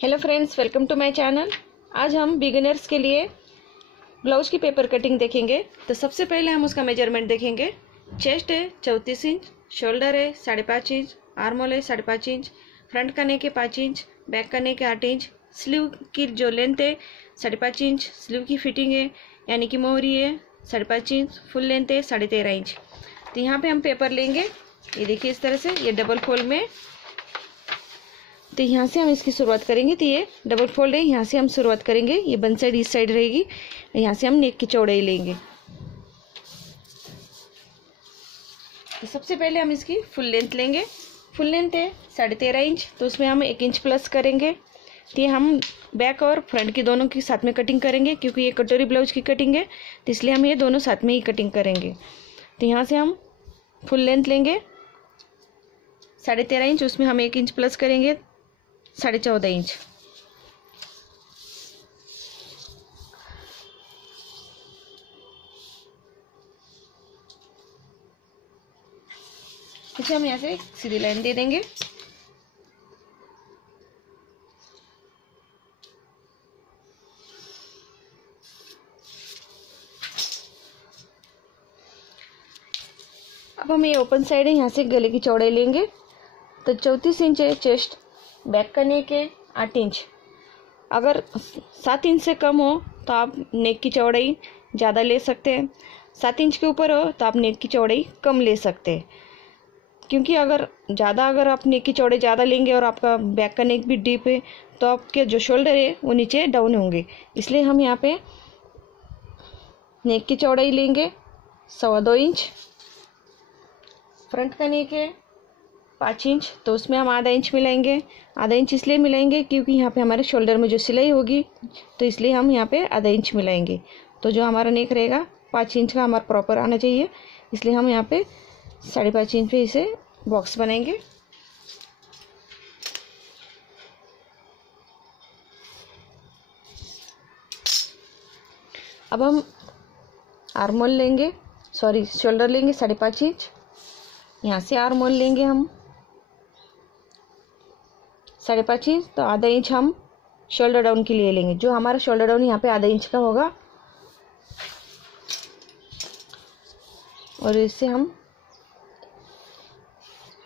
Hello friends, welcome to my channel. आज हम beginners के लिए ब्लाउज की पेपर कटिंग देखेंगे। तो सबसे पहले हम उसका मेजरमेंट देखेंगे। चेस्ट है 34 इंच, शोल्डर है 5.5 इंच, आर्मोल है 5.5 इंच, फ्रंट का नेक है 5 इंच, बैक का नेक है 8 इंच, स्लीव की जो लेंथ है 5.5 इंच, स्लीव की फिटिंग है यानी कि मोहरी है 5.5 इंच, फुल लेंथ है 13.5 इंच। तो यहाँ पे हम पेपर लेंगे, ये देखिए इस तरह से, ये डबल फोल्ड में। तो यहाँ से हम इसकी शुरुआत करेंगे। तो ये डबल फोल्ड है, यहाँ से हम शुरुआत करेंगे। ये वन साइड इस साइड रहेगी, यहाँ से हम नेक की चौड़ाई लेंगे। तो सबसे पहले हम इसकी फुल लेंथ लेंगे। फुल लेंथ है 13.5 इंच, तो उसमें हम 1 इंच प्लस करेंगे। तो ये हम बैक और फ्रंट की दोनों की साथ में कटिंग करेंगे, क्योंकि ये कटोरी ब्लाउज की कटिंग है, तो इसलिए हम ये दोनों साथ में ही कटिंग करेंगे। तो यहाँ से हम फुल लेंथ लेंगे 13.5 इंच, उसमें हम 1 इंच प्लस करेंगे 14.5 इंच। इसे हम यहाँ से एक सीधी लाइन दे देंगे। अब हम ये ओपन साइड है, यहाँ से गले की चौड़ाई लेंगे। तो 34 इंच है चेस्ट, बैक का नेक है 8 इंच। अगर 7 इंच से कम हो तो आप नेक की चौड़ाई ज़्यादा ले सकते हैं, 7 इंच के ऊपर हो तो आप नेक की चौड़ाई कम ले सकते हैं। क्योंकि अगर आप नेक की चौड़ाई ज़्यादा लेंगे और आपका बैक का नेक भी डीप है, तो आपके जो शोल्डर है वो नीचे डाउन होंगे। इसलिए हम यहाँ पे नेक की चौड़ाई लेंगे 2.25 इंच। फ्रंट का नेक है 5 इंच, तो उसमें हम आधा इंच मिलाएंगे। आधा इंच इसलिए मिलाएंगे क्योंकि यहाँ पे हमारे शोल्डर में जो सिलाई होगी, तो इसलिए हम यहाँ पे आधा इंच मिलाएंगे। तो जो हमारा नेक रहेगा 5 इंच का हमारा प्रॉपर आना चाहिए, इसलिए हम यहाँ पे 5.5 इंच पे इसे बॉक्स बनाएंगे। अब हम आर्मोल लेंगे, शोल्डर लेंगे 5.5 इंच। यहाँ से आर्मोल लेंगे हम 5.5 इंच, तो आधा इंच हम शोल्डर डाउन के लिए लेंगे। जो हमारा शोल्डर डाउन यहाँ पे आधा इंच का होगा, और इससे हम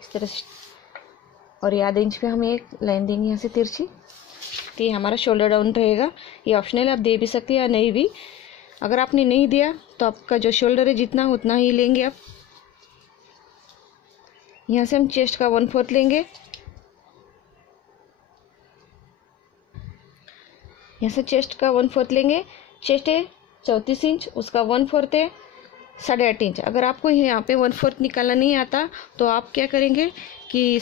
इस तरह से, और ये आधा इंच पे हम एक लाइन देंगे यहाँ से तिरछी। तो ये हमारा शोल्डर डाउन रहेगा। ये ऑप्शनल, आप दे भी सकते हैं या नहीं भी। अगर आपने नहीं दिया तो आपका जो शोल्डर है जितना उतना ही लेंगे आप। यहाँ से हम चेस्ट का 1/4 लेंगे। यहाँ से चेस्ट का 1/4 लेंगे। चेस्ट है 34 इंच, उसका 1/4 है 8.5 इंच। अगर आपको यहाँ पे 1/4 निकालना नहीं आता, तो आप क्या करेंगे कि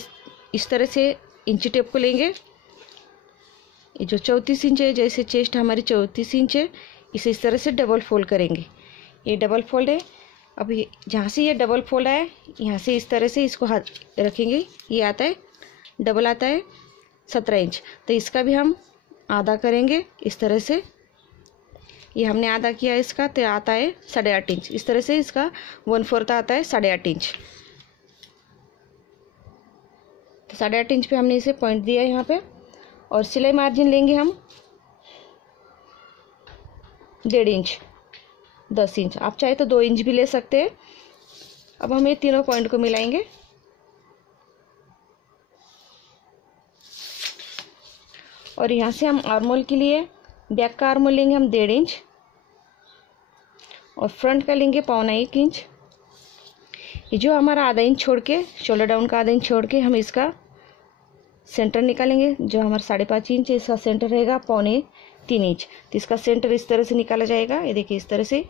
इस तरह से इंची टेप को लेंगे। ये जो 34 इंच है, जैसे चेस्ट हमारी 34 इंच है, इसे इस तरह से डबल फोल्ड करेंगे। ये डबल फोल्ड है। अब जहाँ से ये डबल फोल्ड है, यहाँ से इस तरह से इसको हाथ रखेंगे। ये आता है, डबल आता है 17 इंच, तो इसका भी हम आधा करेंगे इस तरह से। ये हमने आधा किया इसका, तो आता है 8.5 इंच। इस तरह से इसका 1/4 आता है 8.5 इंच। तो 8.5 इंच पे हमने इसे पॉइंट दिया यहाँ पे। और सिलाई मार्जिन लेंगे हम 1.5 इंच, 10 इंच। आप चाहे तो 2 इंच भी ले सकते हैं। अब हम ये तीनों पॉइंट को मिलाएंगे। और यहाँ से हम आर्मोल के लिए बैक का आर्मोल लेंगे हम 1.5 इंच, और फ्रंट का लेंगे 1.25 इंच। ये जो हमारा आधा इंच छोड़ के, शोल्डर डाउन का आधा इंच छोड़ के, हम इसका सेंटर निकालेंगे। जो हमारा 5.5 इंच है, इसका सेंटर रहेगा 3.25 इंच। तो इसका सेंटर इस तरह से निकाला जाएगा। ये देखिए इस तरह से,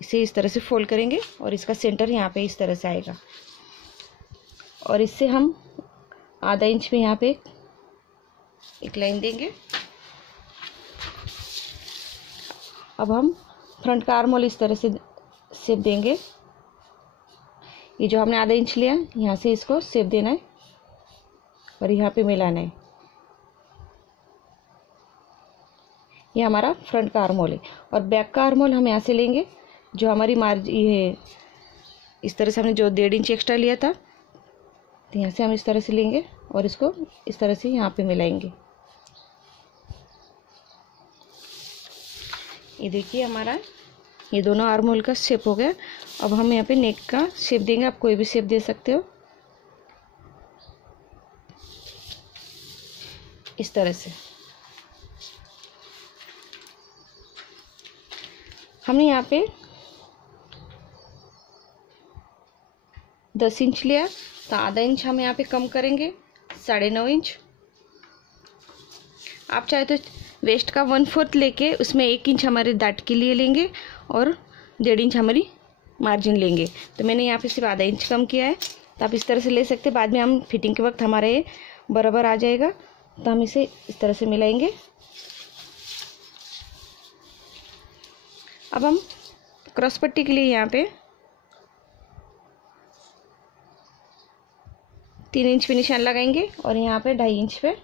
इसे इस तरह से फोल्ड करेंगे और इसका सेंटर यहाँ पे इस तरह से आएगा। और इससे हम आधा इंच में यहाँ पे एक लाइन देंगे। अब हम फ्रंट का आर्मोल इस तरह से शेप देंगे। ये जो हमने आधा इंच लिया, यहाँ से इसको शेप देना है और यहाँ पे मिलाना है। ये हमारा फ्रंट का आर्मोल है। और बैक का आर्मोल हम यहाँ से लेंगे। जो हमारी ये इस तरह से हमने जो 1.5 इंच एक्स्ट्रा लिया था, तो यहाँ से हम इस तरह से लेंगे और इसको इस तरह से यहाँ पे मिलाएंगे। ये देखिए हमारा ये दोनों आर्म होल का शेप हो गया। अब हम यहाँ पे नेक का शेप देंगे, आप कोई भी शेप दे सकते हो इस तरह से। हमने यहाँ पे 10 इंच लिया, तो आधा इंच हम यहाँ पे कम करेंगे, 9.5 इंच। आप चाहे तो वेस्ट का 1/4 लेके उसमें 1 इंच हमारे दाट के लिए लेंगे और 1.5 इंच हमारी मार्जिन लेंगे। तो मैंने यहाँ पे सिर्फ आधा इंच कम किया है, तो आप इस तरह से ले सकते हैं। बाद में हम फिटिंग के वक्त हमारा ये बराबर आ जाएगा, तो हम इसे इस तरह से मिलाएंगे। अब हम क्रॉस पट्टी के लिए यहाँ पे 3 इंच पे निशान लगाएंगे और यहाँ पे 2.5 इंच पे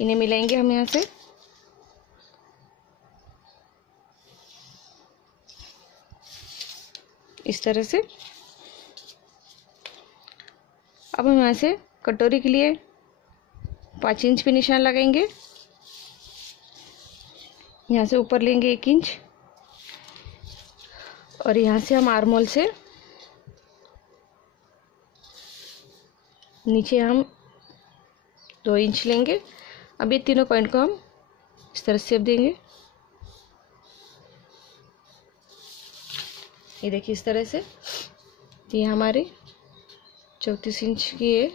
इन्हें मिलाएंगे हम यहाँ से। इस तरह से। अब हम यहाँ से कटोरी के लिए 5 इंच पे निशान लगाएंगे, यहाँ से ऊपर लेंगे 1 इंच और यहाँ से हम आर्म होल से नीचे हम 2 इंच लेंगे। अब ये तीनों पॉइंट को हम इस तरह से शेप देंगे। ये देखिए इस तरह से। ये हमारे 34 इंच की है।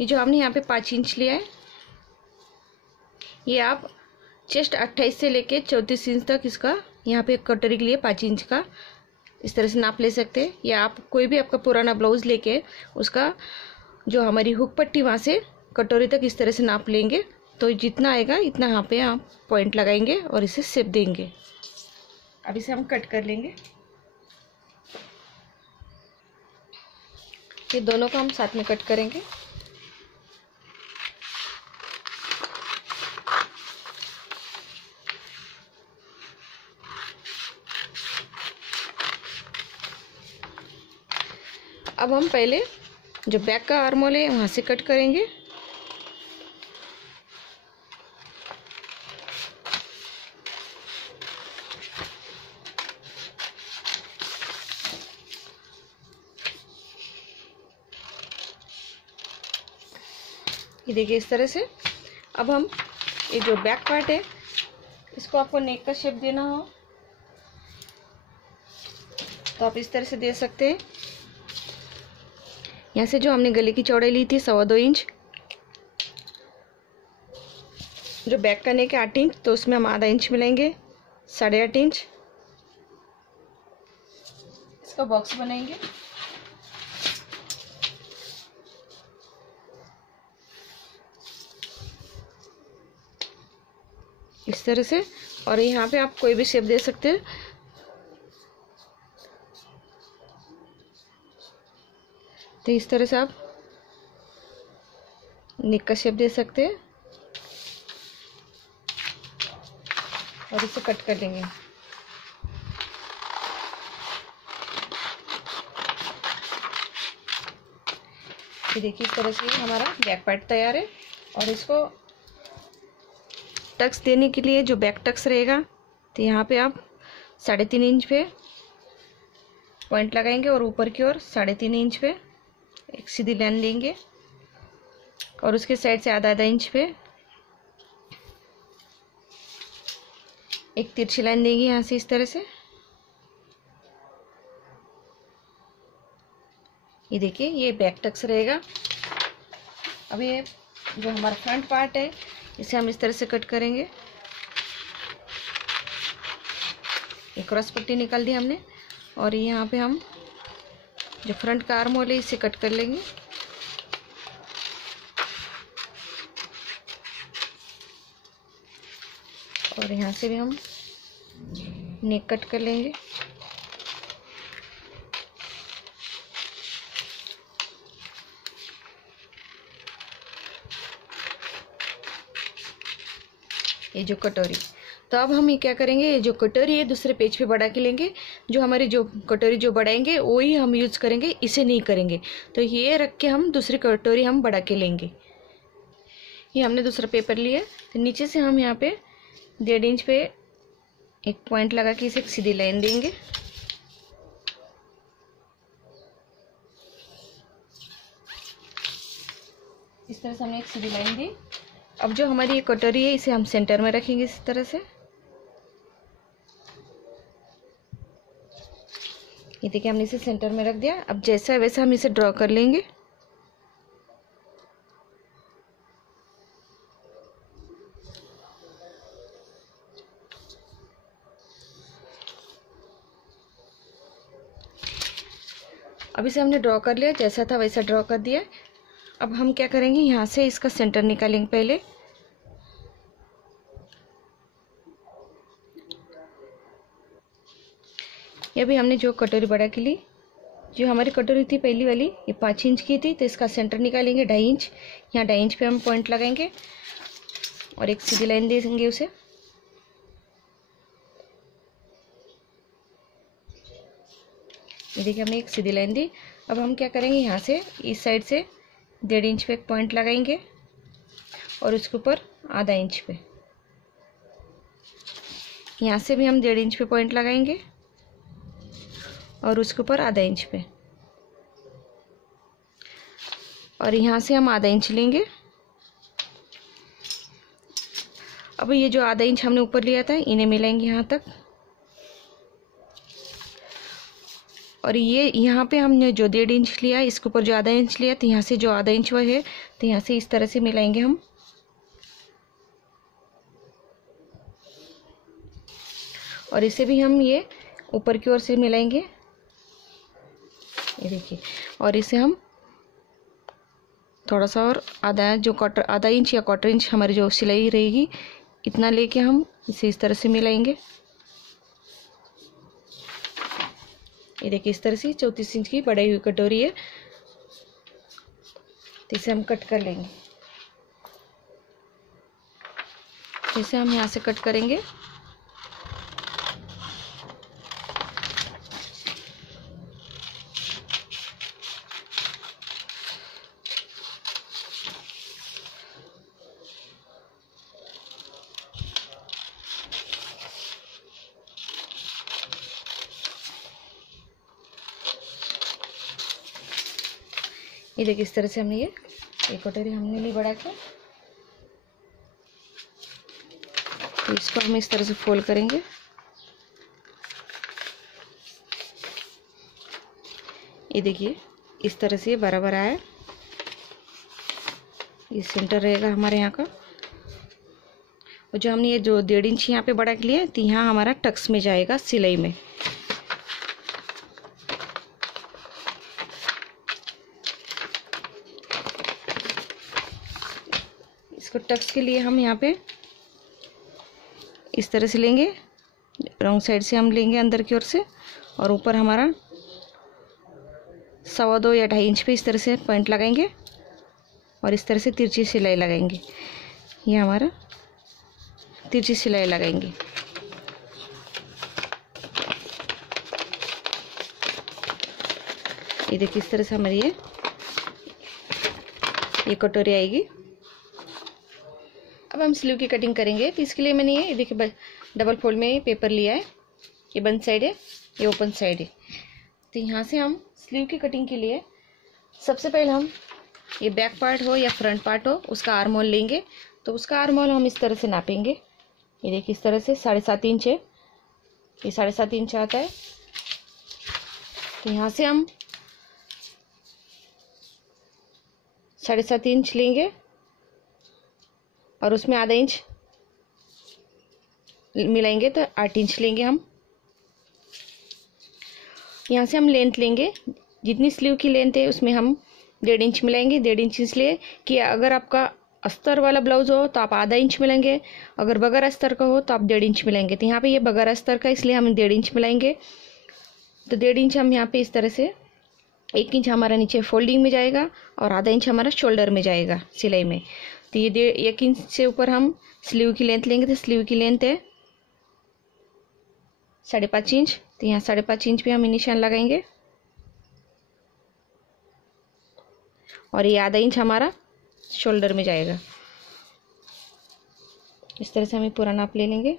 ये जो हमने यहाँ पे 5 इंच लिया है, ये आप चेस्ट 28 से लेके 34 इंच तक इसका यहाँ पे कटोरी के लिए 5 इंच का इस तरह से नाप ले सकते हैं। या आप कोई भी आपका पुराना ब्लाउज लेके उसका जो हमारी हुक पट्टी वहाँ से कटोरी तक इस तरह से नाप लेंगे, तो जितना आएगा इतना यहाँ पे आप पॉइंट लगाएंगे और इसे शेप देंगे। अब इसे हम कट कर लेंगे। ये दोनों को हम साथ में कट करेंगे। अब हम पहले जो बैक का आर्म होल है वहाँ से कट करेंगे। ये देखिए इस तरह से। अब हम ये जो बैक पार्ट है इसको आपको नेक का शेप देना हो तो आप इस तरह से दे सकते हैं। यहाँ से जो हमने गले की चौड़ाई ली थी 2.25 इंच, जो बैक का नेक है 8 इंच, तो उसमें हम आधा इंच मिलाएंगे, 8.5 इंच। इसका बॉक्स बनाएंगे। इस तरह से। और यहाँ पे आप कोई भी शेप दे सकते हैं। तो इस तरह से आप नेक का शेप दे सकते हैं और इसे कट कर लेंगे। ये देखिए इस तरह से हमारा बैक पार्ट तैयार है। और इसको टक्स देने के लिए जो बैक टक्स रहेगा, तो यहाँ पे आप 3.5 इंच पे पॉइंट लगाएंगे और ऊपर की ओर 3.5 इंच पे एक सीधी लाइन लेंगे और उसके साइड से आधा इंच पे एक तिरछी लाइन देंगे यहाँ से इस तरह से। ये देखिए ये बैक टक्स रहेगा। अब ये जो हमारा फ्रंट पार्ट है इसे हम इस तरह से कट करेंगे। एक क्रॉस पट्टी निकाल दी हमने और यहाँ पे हम जो फ्रंट का आर्म होल है इसे कट कर लेंगे। और यहाँ से भी हम नेक कट कर लेंगे। ये जो कटोरी, तो अब हम ये क्या करेंगे, ये जो कटोरी है दूसरे पेज पे बढ़ा के लेंगे जो हमारी जो कटोरी जो बढ़ाएंगे वो ही हम यूज़ करेंगे, इसे नहीं करेंगे। तो ये रख के हम दूसरी कटोरी हम बढ़ा के लेंगे। ये हमने दूसरा पेपर लिया, तो नीचे से हम यहाँ पे 1.5 इंच पे एक पॉइंट लगा के इसे एक सीधी लाइन देंगे। इस तरह से हमने एक सीधी लाइन दी। अब जो हमारी ये कटोरी है इसे हम सेंटर में रखेंगे इस तरह से। ये देखिए हमने इसे सेंटर में रख दिया। अब जैसा वैसा हम इसे ड्रॉ कर लेंगे। अब इसे हमने ड्रॉ कर लिया, जैसा था वैसा ड्रॉ कर दिया। अब हम क्या करेंगे, यहाँ से इसका सेंटर निकालेंगे पहले। ये भी हमने जो कटोरी बड़ा के ली, जो हमारी कटोरी थी पहली वाली, ये 5 इंच की थी, तो इसका सेंटर निकालेंगे 2.5 इंच। यहाँ 2.5 इंच पे हम पॉइंट लगाएंगे और एक सीधी लाइन दे देंगे उसे। ये देखिए हमने एक सीधी लाइन दी। अब हम क्या करेंगे, यहाँ से इस साइड से 1.5 इंच पे एक पॉइंट लगाएंगे और उसके ऊपर आधा इंच पे, यहाँ से भी हम 1.5 इंच पे पॉइंट लगाएंगे और उसके ऊपर आधा इंच पे, और यहाँ से हम आधा इंच लेंगे। अब ये जो आधा इंच हमने ऊपर लिया था इन्हें मिलाएंगे यहाँ तक, और ये यहाँ पे हमने जो 1.5 इंच लिया इसके ऊपर जो आधा इंच लिया, तो यहाँ से जो आधा इंच हुआ है तो यहाँ से इस तरह से मिलाएंगे हम। और इसे भी हम ये ऊपर की ओर से मिलाएंगे, ये देखिए। और इसे हम थोड़ा सा और आधा इंच या 1/4 इंच हमारी जो सिलाई रहेगी इतना लेके हम इसे इस तरह से मिलाएंगे। ये देखिए इस तरह से 34 इंच की बढ़ाई हुई कटोरी है, तो इसे हम कट कर लेंगे। इसे हम यहाँ से कट करेंगे। ये देखिए इस तरह से हमने ये एक कटोरी हमने ली बढ़ा के, तो इसको हम इस तरह से फोल्ड करेंगे। ये देखिए इस तरह से बराबर आया, ये सेंटर रहेगा हमारे यहाँ का। और जो हमने ये जो 1.5 इंच यहाँ पे बढ़ा के लिया तो यहाँ हमारा टक्स में जाएगा सिलाई में। इसको टक्स के लिए हम यहाँ पे इस तरह से लेंगे, रॉन्ग साइड से हम लेंगे अंदर की ओर से, और ऊपर हमारा 2.25 या 2.5 इंच पे इस तरह से पॉइंट लगाएंगे और इस तरह से तिरछी सिलाई लगाएंगे। ये हमारा तिरछी सिलाई लगाएंगे। ये देखिए इस तरह से हमारी ये कटोरी आएगी। अब हम स्लीव की कटिंग करेंगे, तो इसके लिए मैंने ये देखिए डबल फोल्ड में पेपर लिया है। ये बंद साइड है, ये ओपन साइड है। तो यहाँ से हम स्लीव की कटिंग के लिए सबसे पहले हम ये बैक पार्ट हो या फ्रंट पार्ट हो उसका आर्म होल लेंगे। तो उसका आर्म होल हम इस तरह से नापेंगे। ये देखिए इस तरह से 7.5 इंच है, ये 7.5 इंच आता है। तो यहाँ से हम 7.5 इंच लेंगे और उसमें आधा इंच मिलाएंगे तो 8 इंच लेंगे हम। यहाँ से हम लेंथ लेंगे, जितनी स्लीव की लेंथ है उसमें हम 1.5 इंच मिलाएंगे। 1.5 इंच इसलिए कि अगर आपका अस्तर वाला ब्लाउज हो तो आप आधा इंच मिलाएंगे, अगर बगैर अस्तर का हो तो आप 1.5 इंच मिलाएंगे। तो यहाँ पे ये बगैर अस्तर का इसलिए हम 1.5 इंच मिलाएंगे। तो 1.5 इंच हम यहाँ पे इस तरह से 1 इंच हमारा नीचे फोल्डिंग में जाएगा और आधा इंच हमारा शोल्डर में जाएगा सिलाई में। तो ये 1 इंच से ऊपर हम स्लीव की लेंथ लेंगे। तो स्लीव की लेंथ है 5.5 इंच, तो यहाँ 5.5 इंच पे हम निशान लगाएंगे और ये आधा इंच हमारा शोल्डर में जाएगा। इस तरह से हमें पूरा नाप ले लेंगे।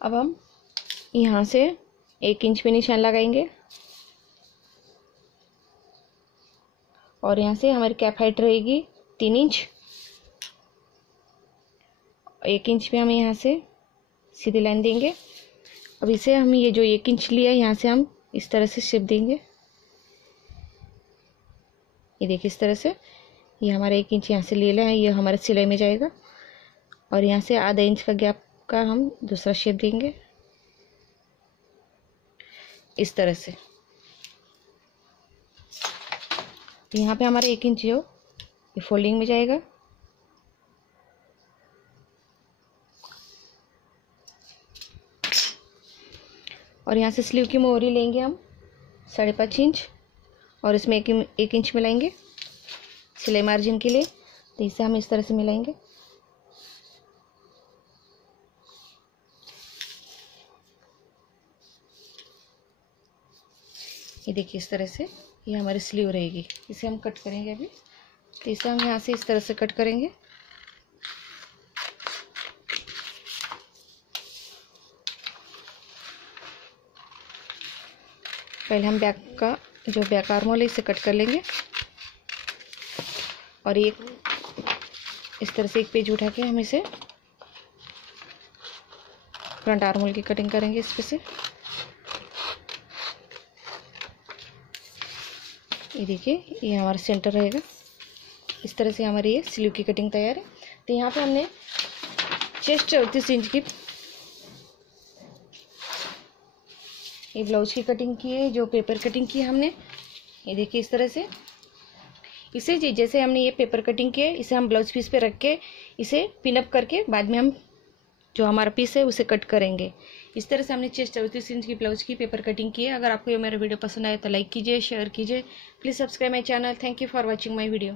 अब हम यहाँ से 1 इंच पे निशान लगाएंगे और यहाँ से हमारी कैप हाइट रहेगी 3 इंच। 1 इंच पे हम यहाँ से सीधी लाइन देंगे। अब इसे हम ये जो 1 इंच लिया है यहाँ से हम इस तरह से शेप देंगे। ये देखिए इस तरह से, ये हमारा 1 इंच यहाँ से ले लिया है, ये हमारे सिलाई में जाएगा और यहाँ से आधा इंच का गैप का हम दूसरा शेप देंगे इस तरह से। तो यहाँ पे हमारा 1 इंच जो ये फोल्डिंग में जाएगा और यहाँ से स्लीव की मोहरी लेंगे हम 5.5 इंच और इसमें 1 इंच मिलाएंगे सिलाई मार्जिन के लिए। तो इसे हम इस तरह से मिलाएंगे। ये देखिए इस तरह से ये हमारी स्लीव रहेगी। इसे हम कट करेंगे अभी। तो इसे हम यहाँ से इस तरह से कट करेंगे। पहले हम बैक आर्मोल है इसे कट कर लेंगे और एक इस तरह से एक पेज उठा के हम इसे फ्रंट आर्मोल की कटिंग करेंगे इस पे से। ये देखिए ये हमारा सेंटर रहेगा। इस तरह से हमारी ये स्लीव की कटिंग तैयार है। तो यहाँ पे हमने चेस्ट 34 इंच की ये ब्लाउज की कटिंग की है, जो पेपर कटिंग की है हमने। ये देखिए इस तरह से इसे जैसे हमने ये पेपर कटिंग की है इसे हम ब्लाउज पीस पे रख के इसे पिनअप करके बाद में हम जो हमारा पीस है उसे कट करेंगे। इस तरह से हमने चेस्ट 34 इंच की ब्लाउज की पेपर कटिंग की है। अगर आपको ये मेरा वीडियो पसंद आए तो लाइक कीजिए, शेयर कीजिए। Please subscribe my channel. Thank you for watching my video.